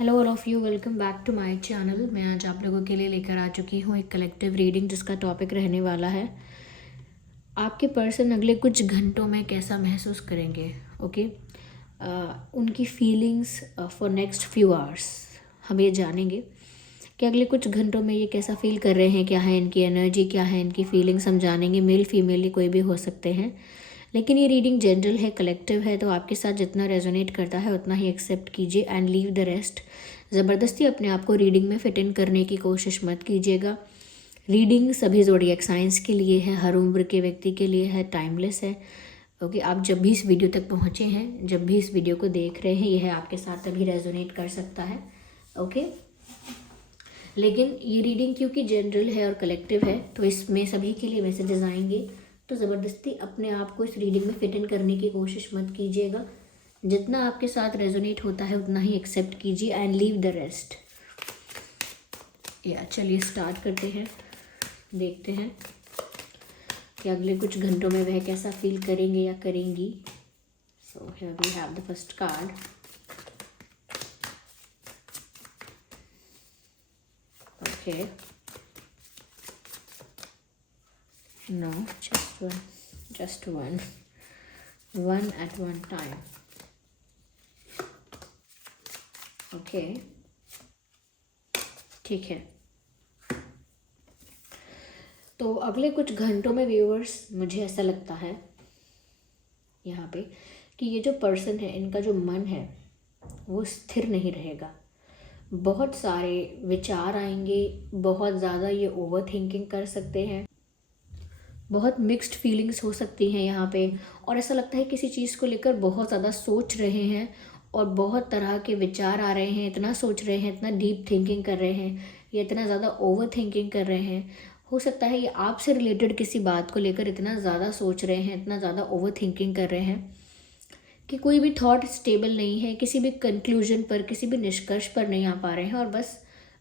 Hello all of you, welcome back to my channel. मैं आज आप लोगों के लिए लेकर आ चुकी हूँ एक कलेक्टिव रीडिंग जिसका टॉपिक रहने वाला है आपके पर्सन अगले कुछ घंटों में कैसा महसूस करेंगे। ओके, उनकी feelings for next few hours हम ये जानेंगे कि अगले कुछ घंटों में ये कैसा फील कर रहे हैं, क्या है इनकी एनर्जी, क्या है इनकी फीलिंग्स, हम जानेंगे। मेल फीमेल कोई भी हो सकते हैं, लेकिन ये रीडिंग जनरल है, कलेक्टिव है, तो आपके साथ जितना रेजोनेट करता है उतना ही एक्सेप्ट कीजिए एंड लीव द रेस्ट। ज़बरदस्ती अपने आप को रीडिंग में फिट इन करने की कोशिश मत कीजिएगा। रीडिंग सभी ज़ोडिएक साइंस के लिए है, हर उम्र के व्यक्ति के लिए है, टाइमलेस है। ओके, आप जब भी इस वीडियो तक पहुँचे हैं, जब भी इस वीडियो को देख रहे हैं, यह आपके साथ तभी रेजोनेट कर सकता है। ओके, लेकिन ये रीडिंग क्योंकि जनरल है और कलेक्टिव है, तो इसमें सभी के लिए मैसेजेस आएंगे। तो ज़बरदस्ती अपने आप को इस रीडिंग में फिट इन करने की कोशिश मत कीजिएगा। जितना आपके साथ रेजोनेट होता है उतना ही एक्सेप्ट कीजिए एंड लीव द रेस्ट। या चलिए स्टार्ट करते हैं, देखते हैं कि अगले कुछ घंटों में वह कैसा फील करेंगे या करेंगी। So here we have the first card. Okay, no, just one at one time. Okay, ठीक है। तो अगले कुछ घंटों में व्यूअर्स, मुझे ऐसा लगता है यहाँ पे कि ये जो पर्सन है, इनका जो मन है वो स्थिर नहीं रहेगा। बहुत सारे विचार आएंगे, बहुत ज़्यादा ये ओवर थिंकिंग कर सकते हैं, बहुत मिक्स्ड फीलिंग्स हो सकती हैं यहाँ पे। और ऐसा लगता है किसी चीज़ को लेकर बहुत ज़्यादा सोच रहे हैं और बहुत तरह के विचार आ रहे हैं, इतना सोच रहे हैं, इतना डीप थिंकिंग कर रहे हैं, या इतना ज़्यादा ओवर थिंकिंग कर रहे हैं। हो सकता है ये आपसे रिलेटेड किसी बात को लेकर इतना ज़्यादा सोच रहे हैं, इतना ज़्यादा ओवर थिंकिंग कर रहे हैं कि कोई भी थॉट स्टेबल नहीं है, किसी भी कंक्लूजन पर, किसी भी निष्कर्ष पर नहीं आ पा रहे हैं, और बस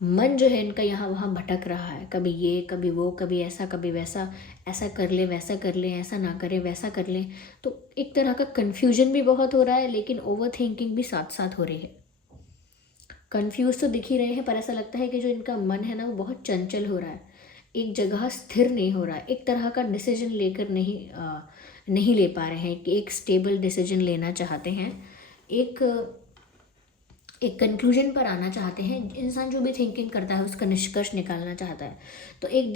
मन जो है इनका यहाँ वहाँ भटक रहा है, कभी ये कभी वो, कभी ऐसा कभी वैसा, ऐसा कर लें वैसा कर लें, ऐसा ना करें वैसा कर लें। तो एक तरह का कन्फ्यूजन भी बहुत हो रहा है, लेकिन ओवर थिंकिंग भी साथ साथ हो रही है। कन्फ्यूज तो दिख ही रहे हैं, पर ऐसा लगता है कि जो इनका मन है ना वो बहुत चंचल हो रहा है, एक जगह स्थिर नहीं हो रहा है, एक तरह का डिसीजन लेकर नहीं ले पा रहे हैं कि एक स्टेबल डिसीजन लेना चाहते हैं, एक कंक्लूजन पर आना चाहते हैं। इंसान जो भी थिंकिंग करता है उसका निष्कर्ष निकालना चाहता है, तो एक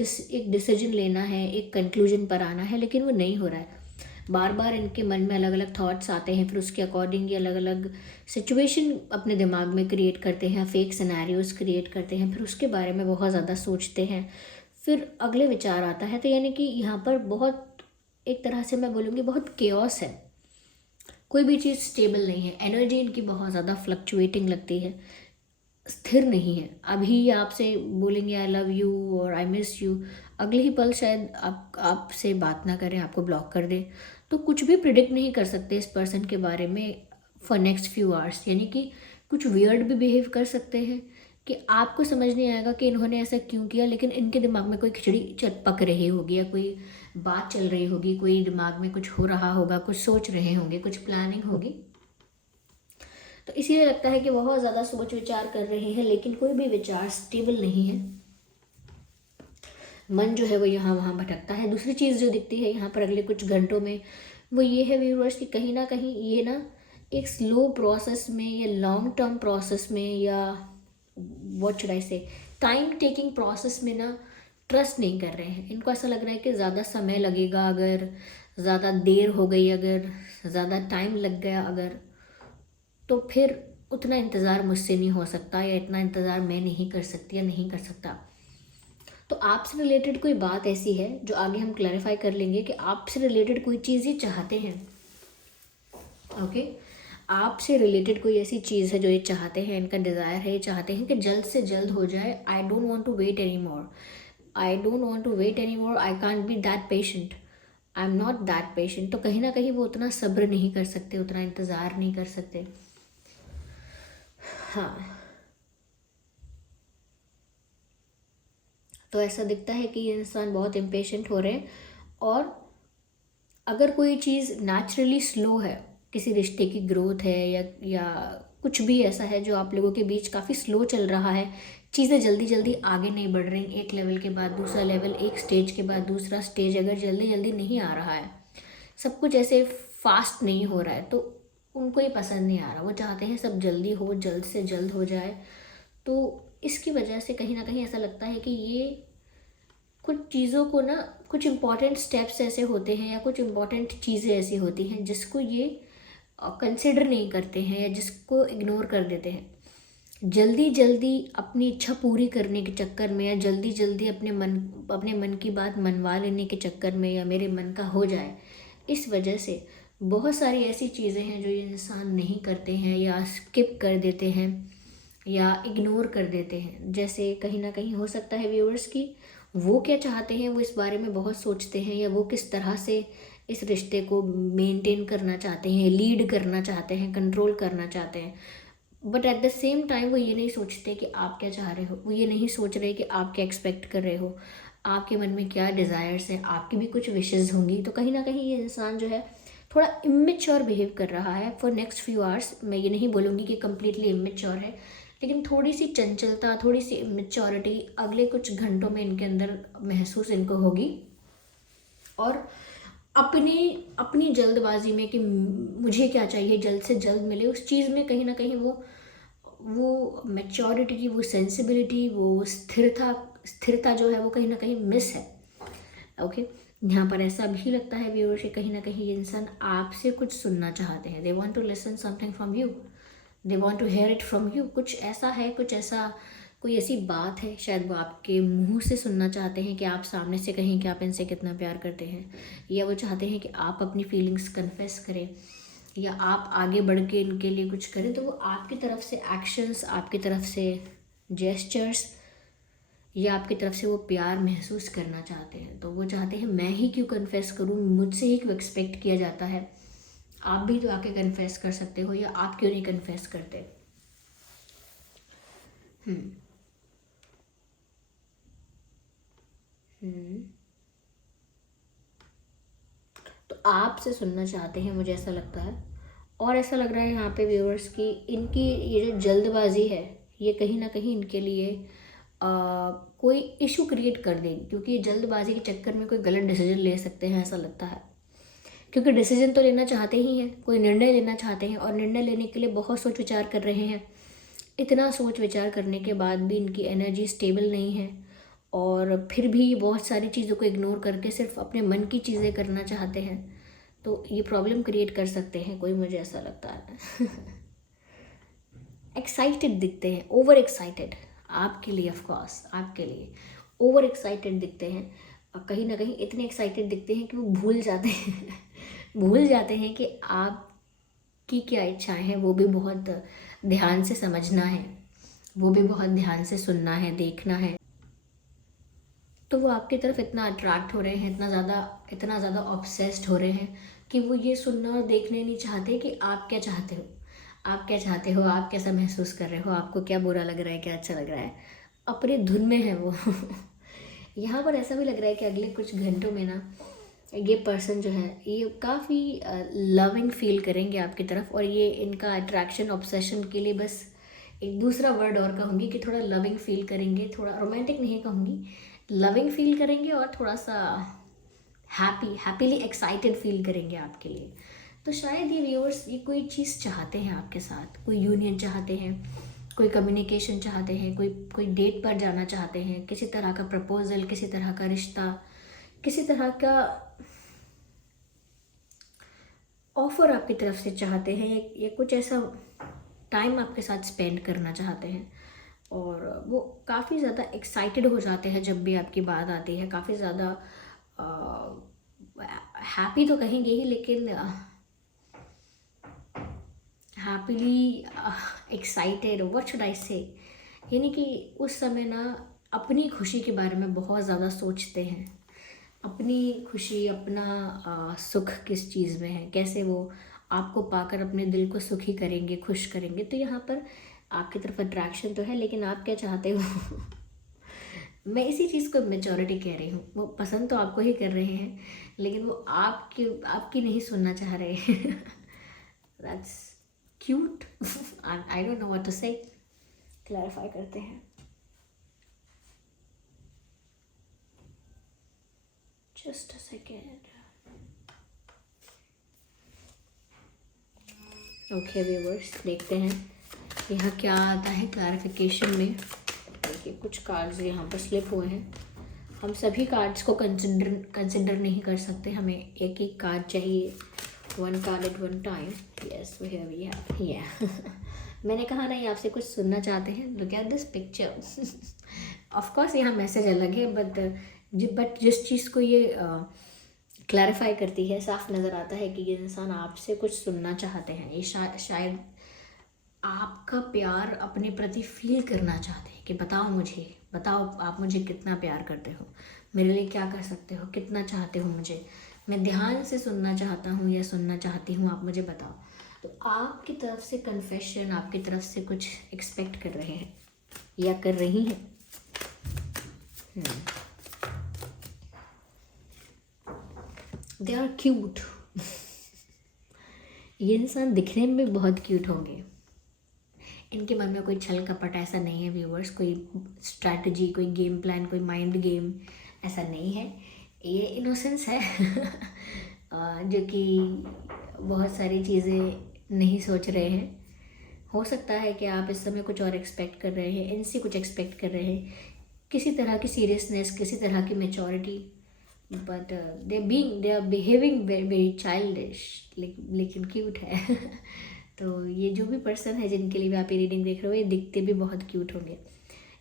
डिसीजन लेना है, एक कंक्लूजन पर आना है, लेकिन वो नहीं हो रहा है। बार बार इनके मन में अलग अलग थॉट्स आते हैं, फिर उसके अकॉर्डिंग ये अलग अलग सिचुएशन अपने दिमाग में क्रिएट करते हैं, फेक सिनेरियोज क्रिएट करते हैं, फिर उसके बारे में बहुत ज़्यादा सोचते हैं, फिर अगले विचार आता है। तो यानी कि यहाँ पर बहुत, एक तरह से मैं बोलूँगी बहुत केओस है, कोई भी चीज़ स्टेबल नहीं है, एनर्जी इनकी बहुत ज़्यादा फ्लक्चुएटिंग लगती है, स्थिर नहीं है। अभी ये आपसे बोलेंगे आई लव यू और आई मिस यू, अगले ही पल शायद आपसे बात ना करें, आपको ब्लॉक कर दें। तो कुछ भी प्रिडिक्ट नहीं कर सकते इस पर्सन के बारे में फॉर नेक्स्ट फ्यू आवर्स, यानी कि कुछ वियर्ड भी बिहेव कर सकते हैं कि आपको समझ नहीं आएगा कि इन्होंने ऐसा क्यों किया, लेकिन इनके दिमाग में कोई खिचड़ी पक रही होगी, या कोई बात चल रही होगी, कोई दिमाग में कुछ हो रहा होगा, कुछ सोच रहे होंगे, कुछ प्लानिंग होगी। तो इसीलिए लगता है कि बहुत ज़्यादा सोच विचार कर रहे हैं, लेकिन कोई भी विचार स्टेबल नहीं है, मन जो है वो यहाँ वहाँ भटकता है। दूसरी चीज़ जो दिखती है यहाँ पर अगले कुछ घंटों में वो ये है व्यूअर्स कि कहीं ना कहीं ये ना एक स्लो प्रोसेस में या लॉन्ग टर्म प्रोसेस में, या व्हाट शुड आई से, टाइम टेकिंग प्रोसेस में ना ट्रस्ट नहीं कर रहे हैं। इनको ऐसा लग रहा है कि ज़्यादा समय लगेगा, अगर ज़्यादा देर हो गई, अगर ज़्यादा टाइम लग गया अगर, तो फिर उतना इंतज़ार मुझसे नहीं हो सकता, या इतना इंतज़ार मैं नहीं कर सकती या नहीं कर सकता। तो आपसे रिलेटेड कोई बात ऐसी है जो आगे हम क्लैरिफाई कर लेंगे कि आपसे रिलेटेड कोई चीज़ ये चाहते हैं। ओके, आपसे रिलेटेड कोई ऐसी चीज़ है जो ये चाहते हैं, इनका डिज़ायर है, ये चाहते हैं कि जल्द से जल्द हो जाए। I don't want to wait any more, I don't want to wait any more, I can't be that patient, I am not that patient. तो कहीं ना कहीं वो उतना सब्र नहीं कर सकते, उतना इंतज़ार नहीं कर सकते। हाँ, तो ऐसा दिखता है कि ये इंसान बहुत इम्पेशेंट हो रहे हैं, और अगर कोई चीज़ नेचुरली स्लो है, किसी रिश्ते की ग्रोथ है, या कुछ भी ऐसा है जो आप लोगों के बीच काफ़ी स्लो चल रहा है, चीज़ें जल्दी जल्दी आगे नहीं बढ़ रही, एक लेवल के बाद दूसरा लेवल, एक स्टेज के बाद दूसरा स्टेज अगर जल्दी जल्दी नहीं आ रहा है, सब कुछ ऐसे फास्ट नहीं हो रहा है, तो उनको ये पसंद नहीं आ रहा। वो चाहते हैं सब जल्दी हो, जल्द से जल्द हो जाए। तो इसकी वजह से कहीं ना कहीं ऐसा लगता है कि ये कुछ चीज़ों को ना, कुछ इम्पॉर्टेंट स्टेप्स ऐसे होते हैं या कुछ इम्पॉर्टेंट चीज़ें ऐसी होती हैं जिसको ये कंसिडर नहीं करते हैं या जिसको इग्नोर कर देते हैं। जल्दी जल्दी अपनी इच्छा पूरी करने के चक्कर में या जल्दी जल्दी अपने मन की बात मनवा लेने के चक्कर में या मेरे मन का हो जाए, इस वजह से बहुत सारी ऐसी चीज़ें हैं जो ये इंसान नहीं करते हैं या स्किप कर देते हैं या इग्नोर कर देते हैं। जैसे कहीं ना कहीं हो सकता है व्यूअर्स की वो क्या चाहते हैं, वो इस बारे में बहुत सोचते हैं, या वो किस तरह से इस रिश्ते को मेंटेन करना चाहते हैं, लीड करना चाहते हैं, कंट्रोल करना चाहते हैं। But at the same time वो ये नहीं सोचते कि आप क्या चाह रहे हो, वो ये नहीं सोच रहे कि आप क्या एक्सपेक्ट कर रहे हो, आपके मन में क्या डिज़ायर्स हैं, आपकी भी कुछ विशेज़ होंगी। तो कहीं ना कहीं ये इंसान जो है थोड़ा इमेच्योर बिहेव कर रहा है फॉर नेक्स्ट फ्यू आवर्स। मैं ये नहीं बोलूँगी कि कम्प्लीटली इमेच्योर है, लेकिन थोड़ी सी चंचलता, थोड़ी सी इमेच्योरिटी अगले कुछ घंटों में इनके अंदर महसूस इनको होगी। और अपनी अपनी जल्दबाजी में कि मुझे क्या चाहिए जल्द से जल्द मिले, उस चीज़ में कहीं ना कहीं वो मैच्योरिटी की, वो सेंसिबिलिटी, वो स्थिरता जो है वो कहीं ना कहीं मिस है। ओके, यहाँ पर ऐसा भी लगता है व्यूअर्स कि कहीं ना कहीं ये इंसान आपसे कुछ सुनना चाहते हैं। They want to listen something from you, they want to hear it from you. कुछ ऐसा है, कुछ ऐसा कोई ऐसी बात है, शायद वो आपके मुंह से सुनना चाहते हैं कि आप सामने से कहें कि आप इनसे कितना प्यार करते हैं, या वो चाहते हैं कि आप अपनी फीलिंग्स कन्फेस करें या आप आगे बढ़ के इनके लिए कुछ करें। तो वो आपकी तरफ से एक्शंस, आपकी तरफ से जेस्चर्स या आपकी तरफ से वो प्यार महसूस करना चाहते हैं। तो वो चाहते हैं मैं ही क्यों कन्फेस करूँ, मुझसे ही क्यों एक्सपेक्ट किया जाता है, आप भी तो आके कन्फेस कर सकते हो, या आप क्यों नहीं कन्फेस करते। तो आपसे सुनना चाहते हैं, मुझे ऐसा लगता है। और ऐसा लग रहा है यहाँ पे व्यूअर्स की इनकी ये जो जल्दबाजी है ये कहीं ना कहीं इनके लिए कोई इशू क्रिएट कर देगी, क्योंकि ये जल्दबाजी के चक्कर में कोई गलत डिसीजन ले सकते हैं, ऐसा लगता है। क्योंकि डिसीजन तो लेना चाहते ही हैं, कोई निर्णय लेना चाहते हैं और निर्णय लेने के लिए बहुत सोच विचार कर रहे हैं। इतना सोच विचार करने के बाद भी इनकी एनर्जी स्टेबल नहीं है और फिर भी बहुत सारी चीज़ों को इग्नोर करके सिर्फ अपने मन की चीज़ें करना चाहते हैं। तो ये प्रॉब्लम क्रिएट कर सकते हैं कोई, मुझे ऐसा लगता है। एक्साइटेड दिखते हैं, ओवर एक्साइटेड आपके लिए, ऑफ कोर्स आपके लिए ओवर एक्साइटेड दिखते हैं। और कहीं ना कहीं इतने एक्साइटेड दिखते हैं कि वो भूल जाते हैं भूल जाते हैं कि आपकी क्या इच्छाएं हैं, वो भी बहुत ध्यान से समझना है, वो भी बहुत ध्यान से सुनना है, देखना है। तो वो आपकी तरफ इतना अट्रैक्ट हो रहे हैं, इतना ज़्यादा ऑब्सेस्ड हो रहे हैं कि वो ये सुनना और देखने नहीं चाहते कि आप क्या चाहते हो, आप क्या चाहते हो, आप कैसा महसूस कर रहे हो, आपको क्या बुरा लग रहा है, क्या अच्छा लग रहा है। अपने धुन में है वो। यहाँ पर ऐसा भी लग रहा है कि अगले कुछ घंटों में ना ये पर्सन जो है ये काफ़ी लविंग फील करेंगे आपकी तरफ, और ये इनका अट्रैक्शन ऑब्सेशन के लिए बस एक दूसरा वर्ड और कहूँगी कि थोड़ा लविंग फील करेंगे, थोड़ा रोमांटिक नहीं कहूँगी, लविंग फील करेंगे और थोड़ा सा हैप्पीली एक्साइटेड फील करेंगे आपके लिए। तो शायद ये व्यूअर्स ये कोई चीज़ चाहते हैं आपके साथ, कोई यूनियन चाहते हैं, कोई कम्युनिकेशन चाहते हैं, कोई डेट पर जाना चाहते हैं, किसी तरह का प्रपोजल, किसी तरह का रिश्ता, किसी तरह का ऑफर आपकी तरफ से चाहते हैं, या कुछ ऐसा टाइम आपके साथ स्पेंड करना चाहते हैं। और वो काफ़ी ज़्यादा एक्साइटेड हो जाते हैं जब भी आपकी बात आती है, काफ़ी ज़्यादा हैप्पी तो कहेंगे ही, लेकिन happily excited, what should I से, यानी कि उस समय ना अपनी खुशी के बारे में बहुत ज़्यादा सोचते हैं। अपनी खुशी, अपना सुख किस चीज़ में है, कैसे वो आपको पाकर अपने दिल को सुखी करेंगे, खुश करेंगे। तो यहाँ पर आपकी तरफ अट्रैक्शन तो है, लेकिन आप क्या चाहते हो। मैं इसी चीज़ को मेचोरिटी कह रही हूँ। वो पसंद तो आपको ही कर रहे हैं, लेकिन वो आपकी नहीं सुनना चाह रहे। That's cute, I don't know what to say. Clarify करते हैं। Just a second. Okay viewers, देखते हैं यहाँ क्या आता है क्लैरिफिकेशन में। देखिए कुछ कार्ड्स यहाँ पर स्लिप हुए हैं। हम सभी कार्ड्स को कंसिडर नहीं कर सकते, हमें एक एक कार्ड चाहिए, one card at one time. Yes we have या मैंने कहा नहीं, आपसे कुछ सुनना चाहते हैं, look at this picture. Of course यहाँ मैसेज अलग है, बट जिस चीज़ को ये क्लैरिफाई करती है, साफ नज़र आता है कि ये इंसान आपसे कुछ सुनना चाहते हैं। ये शायद आपका प्यार अपने प्रति फील करना चाहते हैं कि बताओ आप मुझे कितना प्यार करते हो, मेरे लिए क्या कर सकते हो, कितना चाहते हो मुझे, मैं ध्यान से सुनना चाहता हूँ या सुनना चाहती हूँ, आप मुझे बताओ। तो आपकी तरफ से कन्फेशन, आपकी तरफ से कुछ एक्सपेक्ट कर रहे हैं या कर रही हैं। They are cute. ये इंसान दिखने में बहुत क्यूट होंगे। इनके मन में कोई छल कपट ऐसा नहीं है व्यूवर्स, कोई स्ट्रैटेजी, कोई गेम प्लान, कोई माइंड गेम ऐसा नहीं है। ये इनोसेंस है जो कि बहुत सारी चीज़ें नहीं सोच रहे हैं। हो सकता है कि आप इस समय कुछ और एक्सपेक्ट कर रहे हैं, इनसे कुछ एक्सपेक्ट कर रहे हैं, किसी तरह की सीरियसनेस, किसी तरह की maturity, but they are behaving very childish, लेकिन क्यूट है। तो ये जो भी पर्सन है जिनके लिए भी आप ये रीडिंग देख रहे हो, ये दिखते भी बहुत क्यूट होंगे।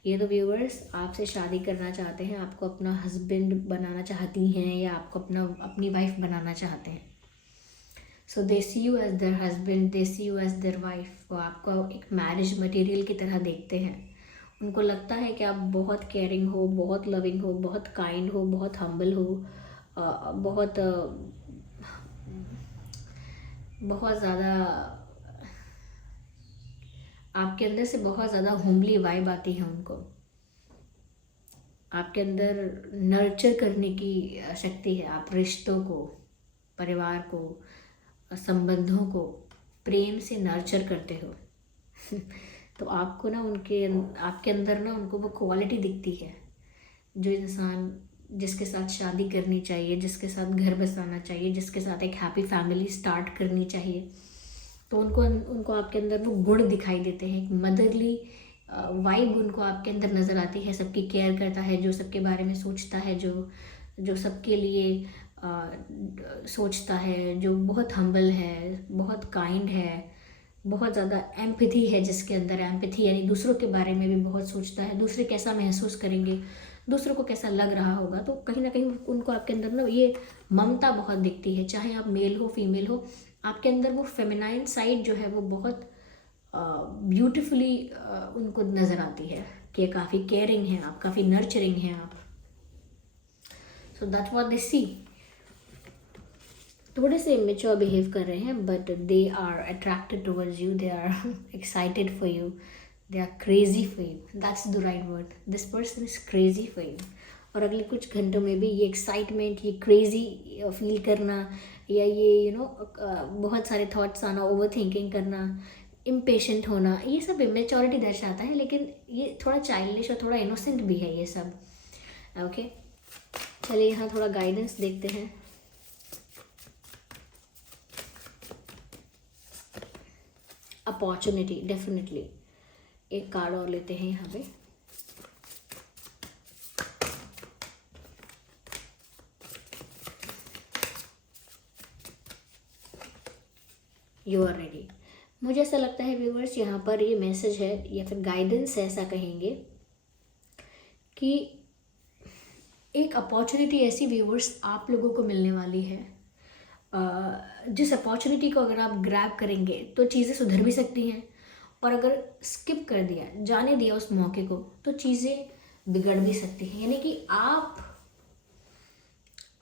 ये तो व्यूवर्स आपसे शादी करना चाहते हैं, आपको अपना हस्बैंड बनाना चाहती हैं, या आपको अपनी वाइफ बनाना चाहते हैं। So they see you as their husband, they see you as their wife. वो आपको एक मैरिज मटेरियल की तरह देखते हैं। उनको लगता है कि आप बहुत केयरिंग हो, बहुत लविंग हो, बहुत काइंड हो, बहुत हम्बल हो, बहुत ज़्यादा आपके अंदर से बहुत ज़्यादा होमली वाइब आती है उनको। आपके अंदर नर्चर करने की शक्ति है। आप रिश्तों को, परिवार को, संबंधों को प्रेम से नर्चर करते हो। तो आपको ना आपके अंदर ना उनको वो क्वालिटी दिखती है जो इंसान जिसके साथ शादी करनी चाहिए, जिसके साथ घर बसाना चाहिए, जिसके साथ एक हैप्पी फैमिली स्टार्ट करनी चाहिए। तो उनको आपके अंदर वो गुण दिखाई देते हैं। एक मदरली वाइब उनको आपके अंदर नज़र आती है। सबकी केयर करता है, जो सबके बारे में सोचता है, जो सबके लिए सोचता है, जो बहुत हम्बल है, बहुत काइंड है, बहुत ज़्यादा एम्पैथी है जिसके अंदर। एम्पैथी यानी दूसरों के बारे में भी बहुत सोचता है, दूसरे कैसा महसूस करेंगे, दूसरों को कैसा लग रहा होगा। तो कहीं ना कहीं उनको आपके अंदर ना ये ममता बहुत दिखती है। चाहे आप मेल हो फीमेल हो, आपके अंदर वो फेमिनाइन साइड जो है वो बहुत ब्यूटिफुली उनको नज़र आती है कि काफ़ी केयरिंग है आप, काफ़ी नर्चरिंग है आप। So that's what they see. थोड़े से इमेच्योर बिहेव कर रहे हैं, but they are attracted towards you, they are excited for you, they are crazy for you. That's the right word, this person is crazy for you. और अगले कुछ घंटों में भी ये एक्साइटमेंट, ये क्रेजी फील करना, या ये बहुत सारे थॉट्स आना, ओवर थिंकिंग करना, इम्पेशेंट होना, ये सब इमेच्योरिटी दर्शाता है। लेकिन ये थोड़ा चाइल्डिश और थोड़ा इनोसेंट भी है ये सब। ओके चलिए यहाँ थोड़ा गाइडेंस देखते हैं। अपॉर्चुनिटी, डेफिनेटली एक कार्ड और लेते हैं यहाँ पे। You are ready. मुझे ऐसा लगता है व्यूवर्स, यहाँ पर ये मैसेज है या फिर गाइडेंस ऐसा कहेंगे कि एक अपॉर्चुनिटी ऐसी व्यूवर्स आप लोगों को मिलने वाली है, जिस अपॉर्चुनिटी को अगर आप ग्रैब करेंगे तो चीज़ें सुधर भी सकती हैं, और अगर स्किप कर दिया, जाने दिया उस मौके को, तो चीज़ें बिगड़ भी सकती हैं। यानी कि आप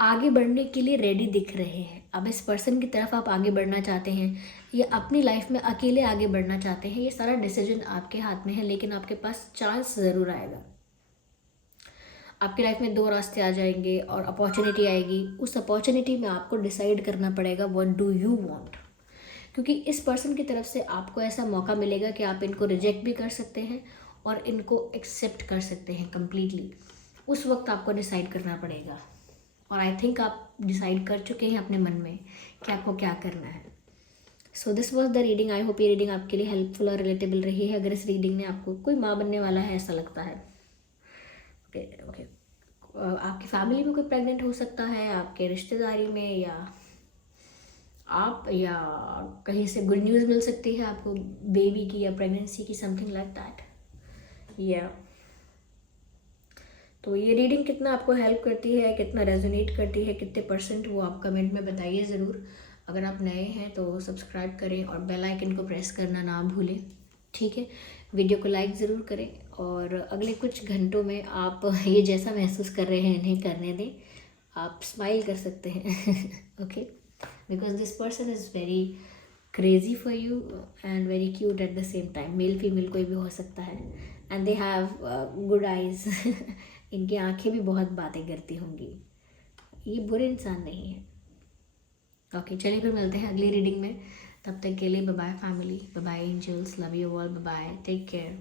आगे बढ़ने के लिए रेडी दिख रहे हैं। अब इस पर्सन की तरफ आप आगे बढ़ना चाहते हैं या अपनी लाइफ में अकेले आगे बढ़ना चाहते हैं, ये सारा डिसीजन आपके हाथ में है। लेकिन आपके पास चांस ज़रूर आएगा। आपकी लाइफ में दो रास्ते आ जाएंगे और अपॉर्चुनिटी आएगी। उस अपॉर्चुनिटी में आपको डिसाइड करना पड़ेगा व्हाट डू यू वांट। क्योंकि इस पर्सन की तरफ से आपको ऐसा मौका मिलेगा कि आप इनको रिजेक्ट भी कर सकते हैं और इनको एक्सेप्ट कर सकते हैं कम्प्लीटली। उस वक्त आपको डिसाइड करना पड़ेगा, और आई थिंक आप डिसाइड कर चुके हैं अपने मन में कि आपको क्या करना है। So this was the reading. I hope ये रीडिंग आपके लिए हेल्पफुल और रिलेटेबल रही है। अगर इस रीडिंग ने आपको, कोई माँ बनने वाला है ऐसा लगता है, ओके ओके, आपकी फैमिली में कोई प्रेग्नेंट हो सकता है, आपके रिश्तेदारी में, या कहीं से गुड न्यूज़ मिल सकती है आपको बेबी की या प्रेगनेंसी की, समथिंग लाइक दैट। या तो ये रीडिंग कितना आपको हेल्प करती है, कितना रेजोनेट करती है, कितने %, वो आप कमेंट में बताइए ज़रूर। अगर आप नए हैं तो सब्सक्राइब करें और बेल आइकन को प्रेस करना ना भूलें, ठीक है। वीडियो को लाइक ज़रूर करें, और अगले कुछ घंटों में आप ये जैसा महसूस कर रहे हैं इन्हें करने दें। आप स्माइल कर सकते हैं okay, because this person is very crazy for you and very cute at the same time. Male female कोई भी हो सकता है, and they have good eyes इनकी आंखें भी बहुत बातें करती होंगी। ये बुरे इंसान नहीं है। ओके, चलिए फिर मिलते हैं अगली रीडिंग में। तब तक के लिए bye bye family, bye bye angels, love you all, bye bye, take care.